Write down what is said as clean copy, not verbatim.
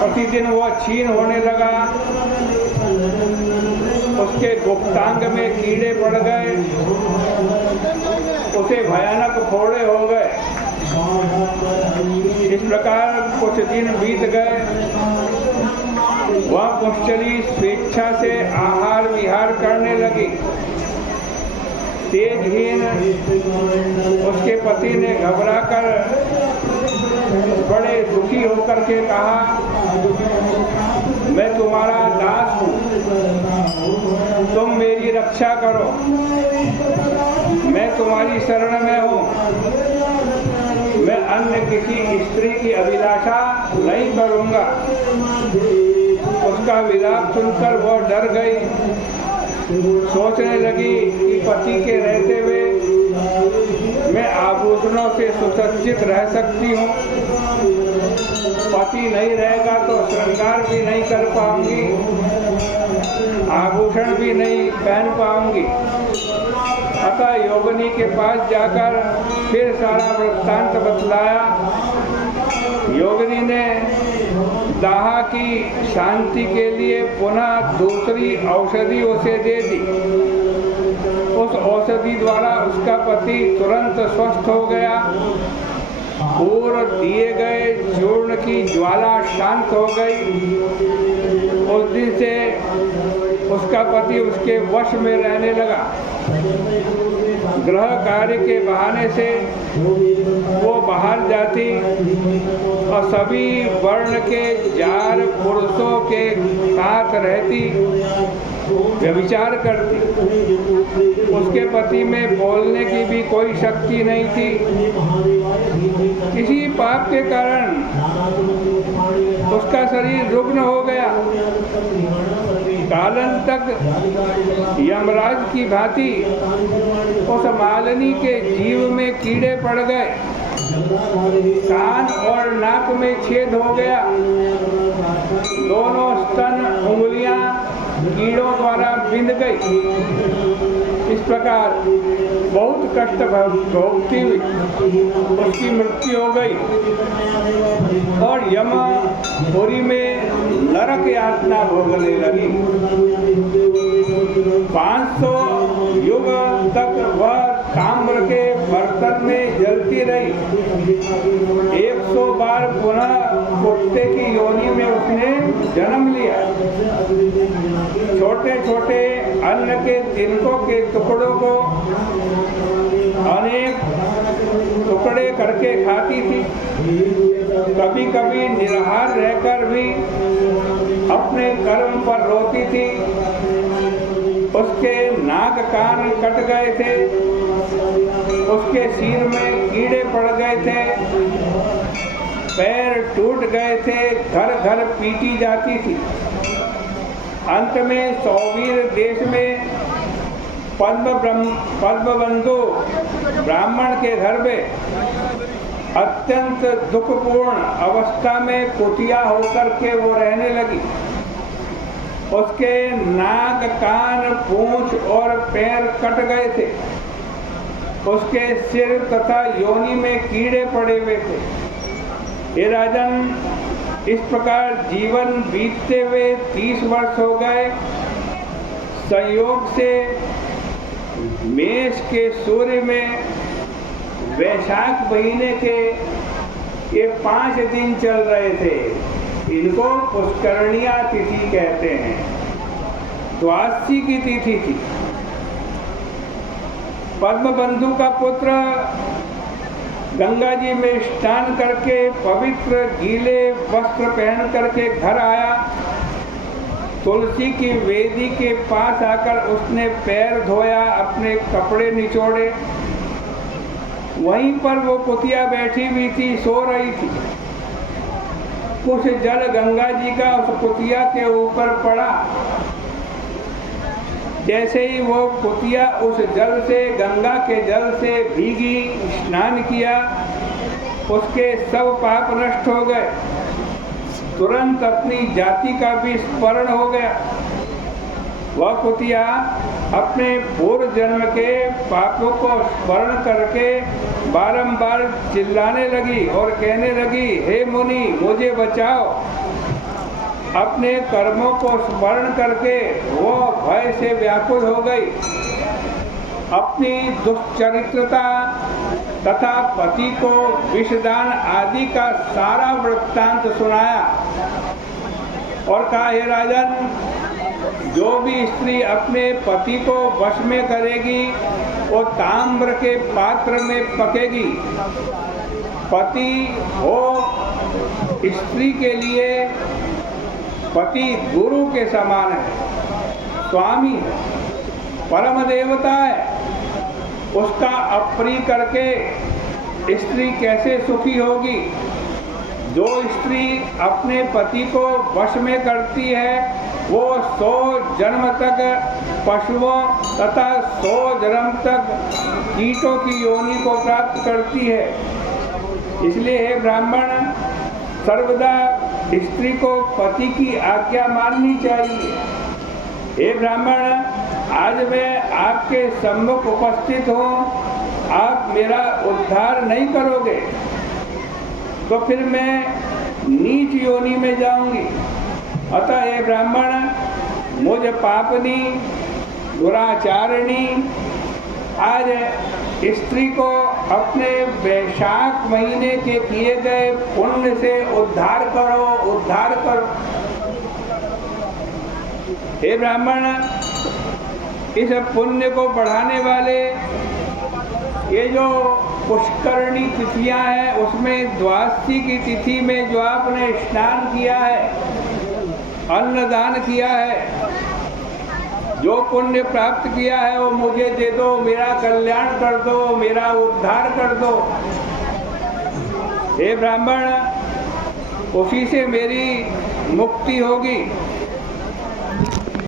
प्रतिदिन वह क्षीण होने लगा। उसके गुप्तांग में कीड़े पड़ गए, उसे भयानक फोड़े हो गए। इस प्रकार कुछ दिन बीत गए। वह पुंश्चली स्वेच्छा से आहार विहार करने लगी। तेजहीन उसके पति ने घबराकर बड़े दुखी होकर के कहा, मैं तुम्हारा दास हूँ, तुम मेरी रक्षा करो, मैं तुम्हारी शरण में हूँ। मैं अन्य किसी स्त्री की अभिलाषा नहीं करूँगा। उसका विलाप सुनकर वह डर गई। सोचने लगी कि पति के रहते हुए मैं आभूषणों से सुसज्जित रह सकती हूँ, पति नहीं रहेगा तो श्रृंगार भी नहीं कर पाऊंगी, आभूषण भी नहीं पहन पाऊंगी। अतः योगिनी के पास जाकर फिर सारा वृत्तांत बतलाया। योगिनी ने दाह की शांति के लिए पुनः दूसरी औषधि उसे दे दी। उस औषधि द्वारा उसका पति तुरंत स्वस्थ हो गया। पूर्व दिए गए चूर्ण की ज्वाला शांत हो गई। उस दिन से उसका पति उसके वश में रहने लगा। गृह कार्य के बहाने से वो बाहर जाती और सभी वर्ण के जार पुरुषों के साथ रहती, व्यभिचार करती। उसके पति में बोलने की भी कोई शक्ति नहीं थी। किसी पाप के कारण उसका शरीर रुग्ण हो गया। कालांतक यमराज की भांति उस मालिनी के जीव में कीड़े पड़ गए। कान और नाक में छेद हो गया। दोनों स्तन उंगलियां कीड़ों द्वारा बिंध गई। इस प्रकार बहुत कष्ट भोगती हुई उसकी मृत्यु हो गई और यमपुरी में नरक यातना भोगने लगी। 500 युग तक वह ताम्र के बर्तन में जलती रही। 100 बार पुनः कुत्ते की योनि में उसने जन्म लिया। छोटे छोटे अन्न के तिनकों के टुकड़ों को अनेक टुकड़े करके खाती थी। कभी कभी निराहार रहकर भी अपने कर्म पर रोती थी। उसके नाक कान कट गए थे, उसके सिर में कीड़े पड़ गए थे, पैर टूट गए थे, घर घर पीटी जाती थी। अंत में सौवीर देश में पद्मबंधु ब्राह्मण के घर में अत्यंत दुखपूर्ण अवस्था में कुटिया होकर के वो रहने लगी। उसके नाक कान पूंछ और पैर कट गए थे। उसके सिर तथा योनि में कीड़े पड़े हुए थे। हे राजन, इस प्रकार जीवन बीतते हुए 30 वर्ष हो गए। संयोग से मेष के सूर्य में वैशाख महीने के ये 5 दिन चल रहे थे। इनको पुष्करणिया तिथि कहते हैं। द्वादशी की तिथि थी। पद्मबंधु का पुत्र गंगा जी में स्नान करके पवित्र गीले वस्त्र पहन करके घर आया। तुलसी की वेदी के पास आकर उसने पैर धोया, अपने कपड़े निचोड़े। वहीं पर वो कुतिया बैठी हुई थी, सो रही थी। कुछ जल गंगा जी का उस कुतिया के ऊपर पड़ा। जैसे ही वो कुतिया उस जल से, गंगा के जल से भीगी, स्नान किया, उसके सब पाप नष्ट हो गए। तुरंत अपनी जाति का भी स्मरण हो गया। वह कुतिया अपने पूर्व जन्म के पापों को स्मरण करके बारंबार चिल्लाने लगी और कहने लगी, हे मुनि, मुझे बचाओ, अपने कर्मों को स्मरण करके वो भय से व्याकुल हो गई। अपनी दुष्चरित्रता तथा पति को विषदान आदि का सारा वृत्तांत सुनाया और कहा, हे राजन, जो भी स्त्री अपने पति को वश में करेगी वो ताम्र के पात्र में पकेगी। पति हो स्त्री के लिए पति गुरु के समान है, स्वामी है, परम देवता है। उसका अप्रिय करके स्त्री कैसे सुखी होगी? जो स्त्री अपने पति को वश में करती है वो 100 जन्म तक पशुओं तथा 100 जन्म तक कीटों की योनि को प्राप्त करती है। इसलिए हे ब्राह्मण, सर्वदा स्त्री को पति की आज्ञा माननी चाहिए। हे ब्राह्मण, आज मैं आपके सम्मुख उपस्थित हूँ, आप मेरा उद्धार नहीं करोगे तो फिर मैं नीच योनि में जाऊंगी। अतः हे ब्राह्मण, मुझ पापनी दुराचारिणी आज स्त्री को अपने वैशाख महीने के किए गए पुण्य से उद्धार करो, उद्धार करो। हे ब्राह्मण, इस पुण्य को बढ़ाने वाले ये जो पुष्करणी तिथियां हैं उसमें द्वादशी की तिथि में जो आपने स्नान किया है, अन्नदान किया है, जो पुण्य प्राप्त किया है वो मुझे दे दो, मेरा कल्याण कर दो, मेरा उद्धार कर दो। हे ब्राह्मण, उसी से मेरी मुक्ति होगी।